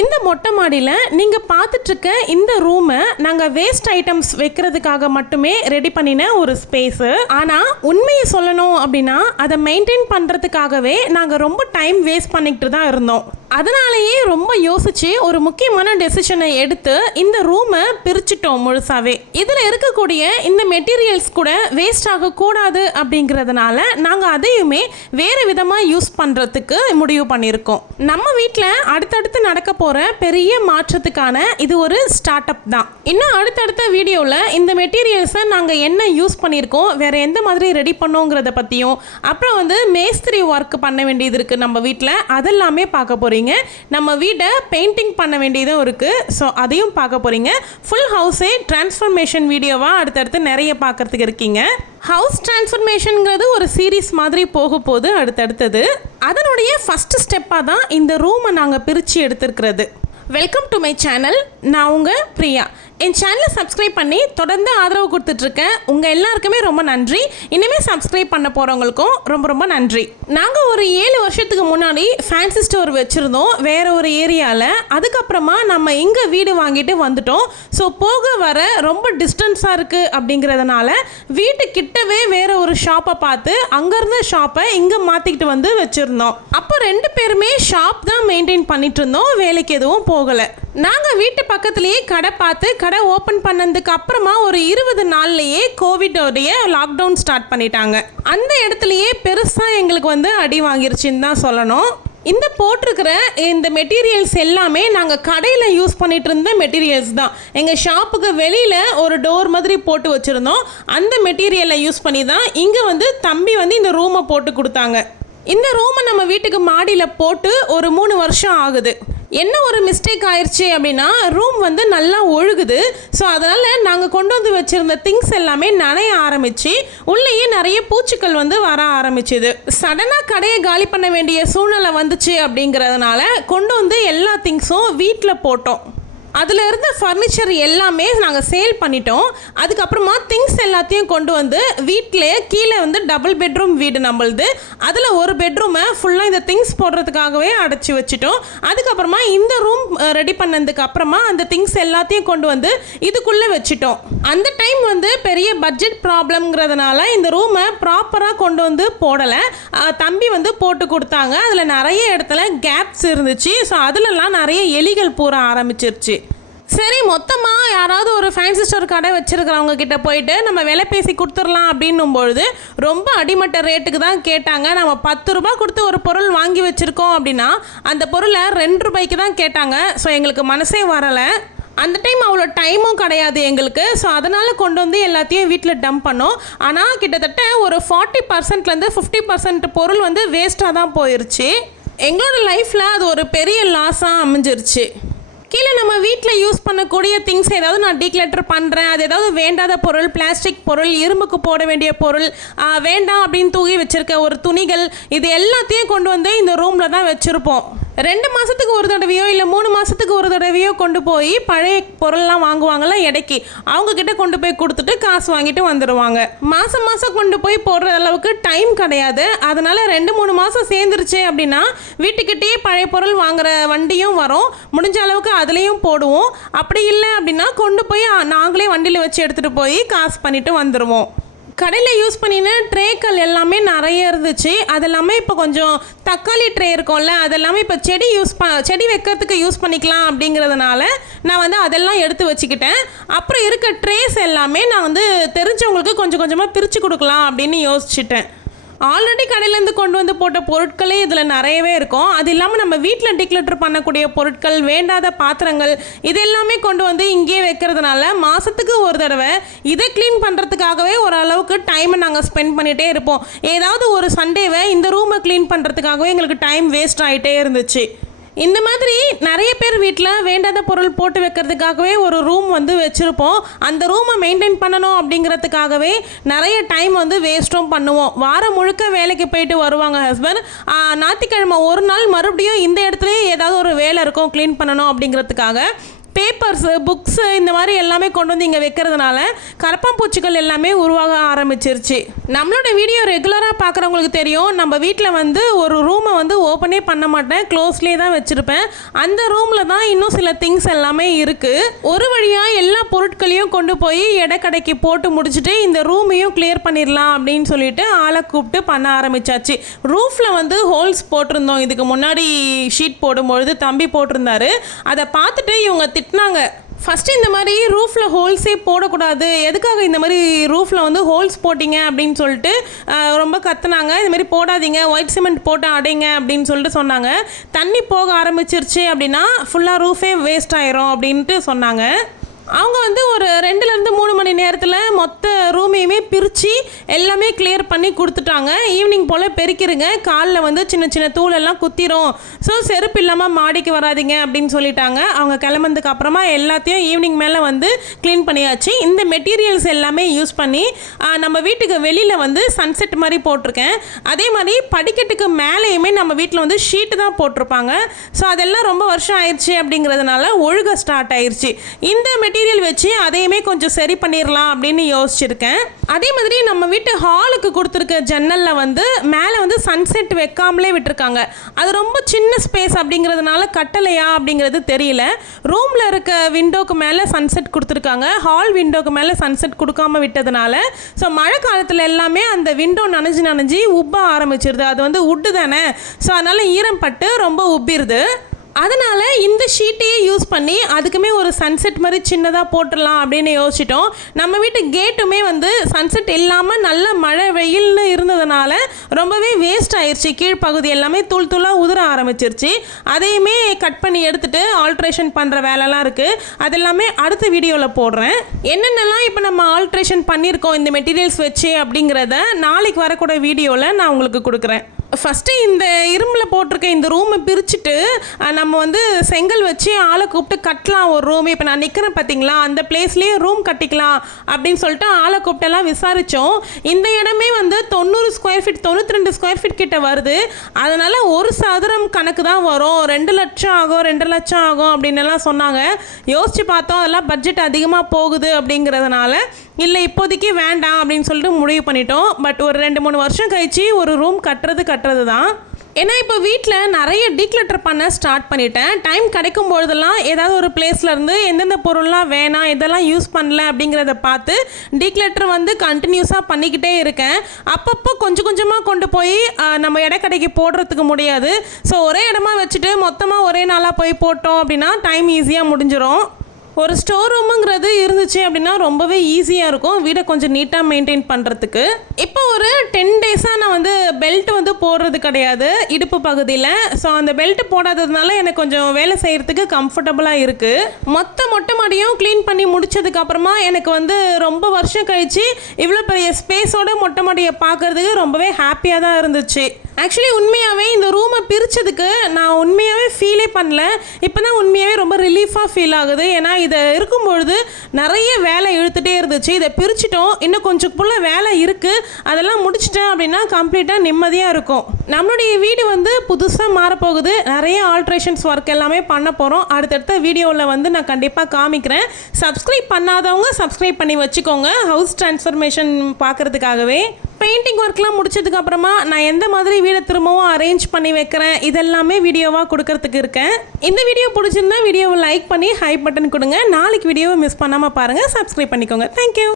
இந்த மொட்டை மாடியில் நீங்கள் பார்த்துட்ருக்க இந்த ரூமை நாங்கள் வேஸ்ட் ஐட்டம்ஸ் வைக்கிறதுக்காக மட்டுமே ரெடி பண்ணின ஒரு ஸ்பேஸு. ஆனால் உண்மையை சொல்லணும் அப்படின்னா அதை மெயின்டைன் பண்ணுறதுக்காகவே நாங்கள் ரொம்ப டைம் வேஸ்ட் பண்ணிக்கிட்டு தான் இருந்தோம். அதனாலேயே ரொம்ப யோசித்து ஒரு முக்கியமான டெசிஷனை எடுத்து இந்த ரூமை பிரிச்சுட்டோம் முழுசாவே. இதில் இருக்கக்கூடிய இந்த மெட்டீரியல்ஸ் கூட வேஸ்ட் ஆகக்கூடாது அப்படிங்கிறதுனால நாங்கள் அதையுமே வேறு விதமாக யூஸ் பண்ணுறதுக்கு முடிவு பண்ணியிருக்கோம். நம்ம வீட்டில் அடுத்தடுத்து நடக்க போகிற பெரிய மாற்றத்துக்கான இது ஒரு ஸ்டார்ட் அப் தான். இன்னும் அடுத்தடுத்த வீடியோவில் இந்த மெட்டீரியல்ஸை நாங்கள் என்ன யூஸ் பண்ணியிருக்கோம், வேறு எந்த மாதிரி ரெடி பண்ணோங்கிறத பற்றியும், அப்புறம் மேஸ்திரி ஒர்க் பண்ண வேண்டியது இருக்குது நம்ம வீட்டில், அதெல்லாமே பார்க்க போகிறீங்க. நம்ம வீட்டை பெயிண்டிங் பண்ண வேண்டியதும் இருக்குது. ஸோ அதையும் பார்க்க போகிறீங்க. ஃபுல் ஹவுஸே டிரான்ஸ்ஃபர்மேஷன் வீடியோவாக அடுத்தடுத்து நிறைய பார்க்குறதுக்கு இருக்கீங்க. ஹவுஸ் டிரான்ஸ்ஃபர்மேஷனுங்கிறது ஒரு சீரீஸ் மாதிரி போக போகுது அடுத்தடுத்தது. அதனுடைய ஃபஸ்ட்டு ஸ்டெப்பாக தான் இந்த ரூமை நாங்கள் பிரித்து எடுத்துருக்கிறது. Welcome to my channel. நான் உங்கள் பிரியா. என் சேனலை சப்ஸ்கிரைப் பண்ணி தொடர்ந்து ஆதரவு கொடுத்துட்ருக்கேன். உங்கள் எல்லாருக்குமே ரொம்ப நன்றி. இனிமேல் சப்ஸ்கிரைப் பண்ண போகிறவங்களுக்கும் ரொம்ப ரொம்ப நன்றி. நாங்கள் ஒரு 7 வருஷத்துக்கு முன்னாடி ஃபேன்சி ஸ்டோர் வச்சுருந்தோம் வேறு ஒரு ஏரியாவில். அதுக்கப்புறமா நம்ம இங்கே வீடு வாங்கிட்டு வந்துட்டோம். ஸோ போக வர ரொம்ப டிஸ்டன்ஸாக இருக்குது அப்படிங்கிறதுனால வீட்டுக்கிட்டவே வேறு ஒரு ஷாப்பை பார்த்து அங்கேருந்த ஷாப்பை இங்கே மாற்றிக்கிட்டு வந்து வச்சுருந்தோம். அப்போ 2 பேருமே ஷாப் தான் மெயின்டைன் பண்ணிட்டு இருந்தோம். வேலைக்கு எதுவும் போகலை. நாங்கள் வீட்டு பக்கத்துலேயே கடை பார்த்து கடை ஓப்பன் பண்ணதுக்கு அப்புறமா ஒரு 20 நாள்லேயே கோவிடோடைய லாக்டவுன் ஸ்டார்ட் பண்ணிட்டாங்க. அந்த இடத்துலையே பெருசாக எங்களுக்கு அடி வாங்கிருச்சுன்னு தான் சொல்லணும். இந்த போட்டிருக்கிற இந்த மெட்டீரியல்ஸ் எல்லாமே நாங்கள் கடையில் யூஸ் பண்ணிகிட்டு இருந்த மெட்டீரியல்ஸ் தான். எங்கள் ஷாப்புக்கு வெளியில் ஒரு டோர் மாதிரி போட்டு வச்சுருந்தோம். அந்த மெட்டீரியலை யூஸ் பண்ணி தான் இங்கே தம்பி இந்த ரூமை போட்டு கொடுத்தாங்க. இந்த ரூமை நம்ம வீட்டுக்கு மாடியில் போட்டு ஒரு 3 வருஷம் ஆகுது. என்ன ஒரு மிஸ்டேக் ஆயிடுச்சு அப்படின்னா ரூம் நல்லா ஒழுகுது. ஸோ அதனால் நாங்கள் கொண்டு வந்து வச்சுருந்த திங்ஸ் எல்லாமே நனைய ஆரம்பித்து உள்ளேயே நிறைய பூச்சிகள் வர ஆரம்பிச்சுது. சடனாக கடையை காலி பண்ண வேண்டிய சூழ்நிலை வந்துச்சு அப்படிங்கிறதுனால கொண்டு வந்து எல்லா திங்ஸும் வீட்டில் போட்டோம். அதில் இருந்த ஃபர்னிச்சர் எல்லாமே நாங்கள் சேல் பண்ணிட்டோம். அதுக்கப்புறமா திங்ஸ் எல்லாத்தையும் கொண்டு வந்து வீட்டிலே கீழே டபுள் பெட்ரூம் வீடு நம்மளுது. அதில் ஒரு பெட்ரூமை ஃபுல்லாக இந்த திங்ஸ் போடுறதுக்காகவே அடைச்சி வச்சுட்டோம். அதுக்கப்புறமா இந்த ரூம் ரெடி பண்ணதுக்கு அப்புறமா அந்த திங்ஸ் எல்லாத்தையும் கொண்டு வந்து இதுக்குள்ளே வச்சுட்டோம். அந்த டைம் பெரிய பட்ஜெட் ப்ராப்ளம்ங்கிறதுனால இந்த ரூமை ப்ராப்பராக கொண்டு வந்து போடலை. தம்பி போட்டு கொடுத்தாங்க. அதில் நிறைய இடத்துல கேப்ஸ் இருந்துச்சு. ஸோ அதிலலாம் நிறைய எலிகள் பூர ஆரம்பிச்சிருச்சு. சரி, மொத்தமாக யாராவது ஒரு ஃபேன்சி ஸ்டோர் கடை வச்சுருக்கிறவங்க கிட்ட போயிட்டு நம்ம விலை பேசி கொடுத்துடலாம் அப்படின்னும்பொழுது ரொம்ப அடிமட்ட ரேட்டுக்கு தான் கேட்டாங்க. நம்ம 10 ரூபா கொடுத்து ஒரு பொருள் வாங்கி வச்சுருக்கோம் அப்படின்னா அந்த பொருளை 2 ரூபாய்க்கு தான் கேட்டாங்க. ஸோ எங்களுக்கு மனசே வரலை. அந்த டைம் அவ்வளோ டைமும் கிடையாது எங்களுக்கு. ஸோ அதனால் கொண்டு வந்து எல்லாத்தையும் வீட்டில் டம்ப் பண்ணோம். ஆனால் கிட்டத்தட்ட ஒரு 40%லேருந்து 50% பொருள் வேஸ்ட்டாக தான் போயிடுச்சு. எங்களோட லைஃப்பில் அது ஒரு பெரிய லாஸாக அமைஞ்சிருச்சு. கீழே நம்ம வீட்டில் யூஸ் பண்ணக்கூடிய திங்ஸ் ஏதாவது நான் டீக்ளட்டர் பண்ணுறேன். அது ஏதாவது வேண்டாத பொருள், பிளாஸ்டிக் பொருள், இரும்புக்கு போட வேண்டிய பொருள், வேண்டாம் அப்படின்னு தூக்கி வச்சுருக்க ஒரு துணிகள், இது எல்லாத்தையும் கொண்டு வந்து இந்த ரூமில் தான் வச்சுருப்போம். 2 மாதத்துக்கு ஒரு தடவையோ இல்லை 3 மாதத்துக்கு ஒரு தடவையோ கொண்டு போய் பழைய பொருள்லாம் வாங்குவாங்கள்ல எடைக்கு, அவங்கக்கிட்ட கொண்டு போய் கொடுத்துட்டு காசு வாங்கிட்டு வந்துடுவாங்க. மாதம் கொண்டு போய் போடுற அளவுக்கு டைம் கிடையாது. அதனால் 2-3 மாதம் சேர்ந்துருச்சு அப்படின்னா வீட்டுக்கிட்டேயே பழைய பொருள் வாங்குகிற வண்டியும் வரும். முடிஞ்ச அளவுக்கு அதுலேயும் போடுவோம். அப்படி இல்லை அப்படின்னா கொண்டு போய் நாங்களே வண்டியில் வச்சு எடுத்துகிட்டு போய் காசு பண்ணிவிட்டு வந்துடுவோம். கடையில் யூஸ் பண்ணின ட்ரேக்கள் எல்லாமே நிறைய இருந்துச்சு. அதெல்லாமே இப்போ கொஞ்சம் தக்காளி ட்ரே இருக்கும்ல, அதெல்லாமே இப்போ செடி வைக்கிறதுக்கு யூஸ் பண்ணிக்கலாம் அப்படிங்கிறதுனால நான் அதெல்லாம் எடுத்து வச்சுக்கிட்டேன். அப்புறம் இருக்க ட்ரேஸ் எல்லாமே நான் தெரிஞ்சவங்களுக்கு கொஞ்சம் கொஞ்சமாக பிரித்து கொடுக்கலாம் அப்படின்னு யோசிச்சுட்டேன். ஆல்ரெடி கடையிலேருந்து கொண்டு வந்து போட்ட பொருட்களே இதில் நிறையவே இருக்கும். அது இல்லாமல் நம்ம வீட்டில் டிக்ளட்டர் பண்ணக்கூடிய பொருட்கள், வேண்டாத பாத்திரங்கள், இது எல்லாமே கொண்டு வந்து இங்கேயே வைக்கிறதுனால மாதத்துக்கு ஒரு தடவை இதை க்ளீன் பண்ணுறதுக்காகவே ஓரளவுக்கு டைமை நாங்கள் ஸ்பெண்ட் பண்ணிகிட்டே இருப்போம். ஏதாவது ஒரு சண்டேவை இந்த ரூமை க்ளீன் பண்ணுறதுக்காகவே எங்களுக்கு டைம் வேஸ்ட் ஆகிட்டே இருந்துச்சு. இந்த மாதிரி நிறைய பேர் வீட்டில் வேண்டாத பொருள் போட்டு வைக்கிறதுக்காகவே ஒரு ரூம் வச்சுருப்போம். அந்த ரூமை மெயின்டைன் பண்ணணும் அப்படிங்கிறதுக்காகவே நிறைய டைம் வேஸ்ட்டும் பண்ணுவோம். வாரம் முழுக்க வேலைக்கு போயிட்டு வருவாங்க ஹஸ்பண்ட். ஞாயிற்றுக்கிழமை ஒரு நாள் மறுபடியும் இந்த இடத்துலையே ஏதாவது ஒரு வேலை இருக்கும் க்ளீன் பண்ணணும் அப்படிங்கிறதுக்காக பேப்பர்ஸு புக்ஸு இந்த மாதிரி எல்லாமே கொண்டு வந்து இங்கே வைக்கிறதுனால கரப்பாம்பூச்சிகள் எல்லாமே உருவாக ஆரம்பிச்சிருச்சு. நம்மளோட வீடியோ ரெகுலராக பார்க்குறவங்களுக்கு தெரியும், நம்ம வீட்டில் வந்து ஒரு ரூமை வந்து ஓப்பனே பண்ண மாட்டேன், க்ளோஸ்லேயே தான் வச்சுருப்பேன். அந்த ரூமில் தான் இன்னும் சில திங்ஸ் எல்லாமே இருக்குது. ஒரு வழியாக எல்லா பொருட்களையும் கொண்டு போய் எடைக்கடைக்கு போட்டு முடிச்சுட்டு இந்த ரூமையும் கிளியர் பண்ணிடலாம் அப்படின்னு சொல்லிட்டு ஆளை கூப்பிட்டு பண்ண ஆரம்பிச்சாச்சு. ரூஃபில் வந்து ஹோல்ஸ் போட்டிருந்தோம், இதுக்கு முன்னாடி ஷீட் போடும்பொழுது தம்பி போட்டிருந்தாரு. அதை பார்த்துட்டு இவங்க திட்டினாங்க. ஃபஸ்ட்டு இந்த மாதிரி ரூஃபில் ஹோல்ஸே போடக்கூடாது, எதுக்காக இந்த மாதிரி ரூஃபில் வந்து ஹோல்ஸ் போட்டிங்க அப்படின்னு சொல்லிட்டு ரொம்ப கத்துனாங்க. இந்த மாதிரி போடாதீங்க, ஒயிட் சிமெண்ட் போட்டு அடைங்க அப்படின்னு சொல்லிட்டு சொன்னாங்க. தண்ணி போக ஆரம்பிச்சிருச்சு அப்படின்னா ஃபுல்லாக ரூஃபே வேஸ்ட் ஆயிரும் அப்படின்ட்டு சொன்னாங்க. அவங்க வந்து ஒரு 2-3 மணி நேரத்தில் மொத்த ரூமையுமே பிரித்து எல்லாமே கிளியர் பண்ணி கொடுத்துட்டாங்க. ஈவினிங் போல் பெருக்கிருங்க, காலில் வந்து சின்ன சின்ன தூளெல்லாம் குத்திரும், ஸோ செருப்பு இல்லாமல் மாடிக்கு வராதிங்க அப்படின்னு சொல்லிட்டாங்க. அவங்க கிளம்புறதுக்கு அப்புறமா எல்லாத்தையும் ஈவினிங் மேலே வந்து க்ளீன் பண்ணியாச்சு. இந்த மெட்டீரியல்ஸ் எல்லாமே யூஸ் பண்ணி நம்ம வீட்டுக்கு வெளியில் வந்து சன்செட் மாதிரி போட்டிருக்கேன். அதே மாதிரி படிக்கட்டுக்கு மேலேயுமே நம்ம வீட்டில் வந்து ஷீட்டு தான் போட்டிருப்பாங்க. ஸோ அதெல்லாம் ரொம்ப வருஷம் ஆயிடுச்சு அப்படிங்கிறதுனால ஒழுக ஸ்டார்ட் ஆயிடுச்சு. இந்த மெட்டீரியல் வச்சு அதையுமே கொஞ்சம் சரி பண்ணிடலாம் அப்படின்னு யோசிச்சிருக்கேன். அதே மாதிரி நம்ம வீட்டு ஹாலுக்கு கொடுத்துருக்க ஜன்னலில் வந்து மேலே வந்து சன்செட் வைக்காமலே விட்டுருக்காங்க. அது ரொம்ப சின்ன ஸ்பேஸ் அப்படிங்கிறதுனால கட்டலையா அப்படிங்கிறது தெரியல. ரூமில் இருக்க விண்டோக்கு மேலே சன்செட் கொடுத்துருக்காங்க, ஹால் விண்டோக்கு மேலே சன்செட் கொடுக்காம விட்டதுனால ஸோ மழை காலத்தில் எல்லாமே அந்த விண்டோ நனைஞ்சு உப்ப ஆரம்பிச்சிருது. அது வந்து உட்டு தானே, ஸோ அதனால் ஈரம் பட்டு ரொம்ப உப்பிடுது. அதனால் இந்த ஷீட்டையே யூஸ் பண்ணி அதுக்குமே ஒரு சன்செட் மாதிரி சின்னதாக போட்டுடலாம் அப்படின்னு யோசிச்சிட்டோம். நம்ம வீட்டு கேட்டுமே வந்து சன்செட் இல்லாமல் நல்ல மழை வெயில்னு இருந்ததுனால ரொம்பவே வேஸ்ட் ஆயிடுச்சு. கீழ்ப்பகுதி எல்லாமே தூள் தூளாக உதிர ஆரம்பிச்சிருச்சு. அதையுமே கட் பண்ணி எடுத்துகிட்டு ஆல்ட்ரேஷன் பண்ணுற வேலைலாம் இருக்குது. அதெல்லாமே அடுத்த வீடியோவில் போடுறேன். என்னென்னலாம் இப்போ நம்ம ஆல்ட்ரேஷன் பண்ணியிருக்கோம் இந்த மெட்டீரியல்ஸ் வச்சு அப்படிங்கிறத நாளைக்கு வரக்கூட வீடியோவில் நான் உங்களுக்கு கொடுக்குறேன். ஃபஸ்ட்டு இந்த இரும்பில் போட்டிருக்க இந்த ரூமை பிரிச்சுட்டு நம்ம வந்து செங்கல் வச்சு ஆளை கூப்பிட்டு கட்டலாம் ஒரு ரூம். இப்போ நான் நிற்கிறேன் பார்த்தீங்களா, அந்த பிளேஸ்லேயே ரூம் கட்டிக்கலாம் அப்படின்னு சொல்லிட்டு ஆளை கூப்பிட்டெல்லாம் விசாரித்தோம். இந்த இடமே வந்து 90 ஸ்கொயர் ஃபீட் 92 ஸ்கொயர் ஃபீட் கிட்ட வருது. அதனால் ஒரு சதுரம் கணக்கு தான் வரும், 2 லட்சம் ஆகும் 2 லட்சம் ஆகும் அப்படின்னு எல்லாம் சொன்னாங்க. யோசித்து பார்த்தோம், அதெல்லாம் பட்ஜெட் அதிகமாக போகுது அப்படிங்கிறதுனால இல்லை இப்போதைக்கு வேண்டாம் அப்படின்னு சொல்லிட்டு முடிவு பண்ணிட்டோம். பட் ஒரு 2-3 வருஷம் கழிச்சு ஒரு ரூம் கட்டுறது தான். ஏன்னா இப்போ வீட்டில் நிறைய டீக்ளட்டர் பண்ண ஸ்டார்ட் பண்ணிட்டேன். டைம் கிடைக்கும் பொழுதெல்லாம் ஏதாவது ஒரு பிளேஸ்லேருந்து எந்தெந்த பொருள்லாம் வேணாம், இதெல்லாம் யூஸ் பண்ணல அப்படிங்கிறத பார்த்து டீக்ளட்டர் வந்து கண்டினியூஸாக பண்ணிக்கிட்டே இருக்கேன். அப்பப்போ கொஞ்சம் கொஞ்சமாக கொண்டு போய் நம்ம இடைக்கடைக்கு போடுறதுக்கு முடியாது. ஸோ ஒரே இடமா வச்சுட்டு மொத்தமாக ஒரே நாளாக போய் போட்டோம் அப்படின்னா டைம் ஈஸியாக முடிஞ்சிடும். ஒரு ஸ்டோர் ரூமுங்கிறது இருந்துச்சு அப்படின்னா ரொம்பவே ஈஸியாக இருக்கும் வீடை கொஞ்சம் நீட்டாக மெயின்டைன் பண்ணுறதுக்கு. இப்போ ஒரு 10 டேஸாக நான் வந்து பெல்ட் வந்து போடுறது கிடையாது இடுப்பு பகுதியில். ஸோ அந்த பெல்ட் போடாததுனால எனக்கு கொஞ்சம் வேலை செய்கிறதுக்கு கம்ஃபர்டபுளாக இருக்குது. மொட்டை மாடியும் க்ளீன் பண்ணி முடிச்சதுக்கப்புறமா எனக்கு வந்து ரொம்ப வருஷம் கழித்து இவ்வளோ பெரிய ஸ்பேஸோட மொட்டை மாடியை பார்க்குறதுக்கு ரொம்பவே ஹாப்பியாக தான் இருந்துச்சு. ஆக்சுவலி உண்மையாகவே இந்த ரூமை பிரித்ததுக்கு நான் உண்மையாகவே ஃபீலே பண்ணல. இப்போ தான் உண்மையாகவே ரொம்ப ரிலீஃபாக ஃபீல் ஆகுது. ஏன்னா இதை இருக்கும்பொழுது நிறைய வேலை இழுத்துகிட்டே இருந்துச்சு. இதை பிரிச்சுட்டோம், இன்னும் கொஞ்சம் புள்ள வேலை இருக்குது, அதெல்லாம் முடிச்சிட்டேன் அப்படின்னா கம்ப்ளீட்டாக நிம்மதியாக இருக்கும். நம்மளுடைய வீடு வந்து புதுசாக மாறப்போகுது, நிறைய ஆல்ட்ரேஷன்ஸ் ஒர்க் எல்லாமே பண்ண போகிறோம். அடுத்தடுத்த வீடியோவில் வந்து நான் கண்டிப்பாக காமிக்கிறேன். சப்ஸ்கிரைப் பண்ணாதவங்க சப்ஸ்கிரைப் பண்ணி வச்சுக்கோங்க, ஹவுஸ் ட்ரான்ஸ்ஃபர்மேஷன் பார்க்குறதுக்காகவே. பெயிண்டிங் ஒர்க்லாம் முடிச்சதுக்கப்புறமா நான் எந்த மாதிரி வீடை திரும்பவும் அரேஞ்ச் பண்ணி வைக்கிறேன் இதெல்லாமே வீடியோவாக கொடுக்கறதுக்கு இருக்கேன். இந்த வீடியோ பிடிச்சிருந்தா வீடியோவை லைக் பண்ணி ஹை பட்டன் கொடுங்க. நாளைக்கு வீடியோவை மிஸ் பண்ணாமல் பாருங்கள், சப்ஸ்கிரைப் பண்ணிக்கோங்க. தேங்க்யூ.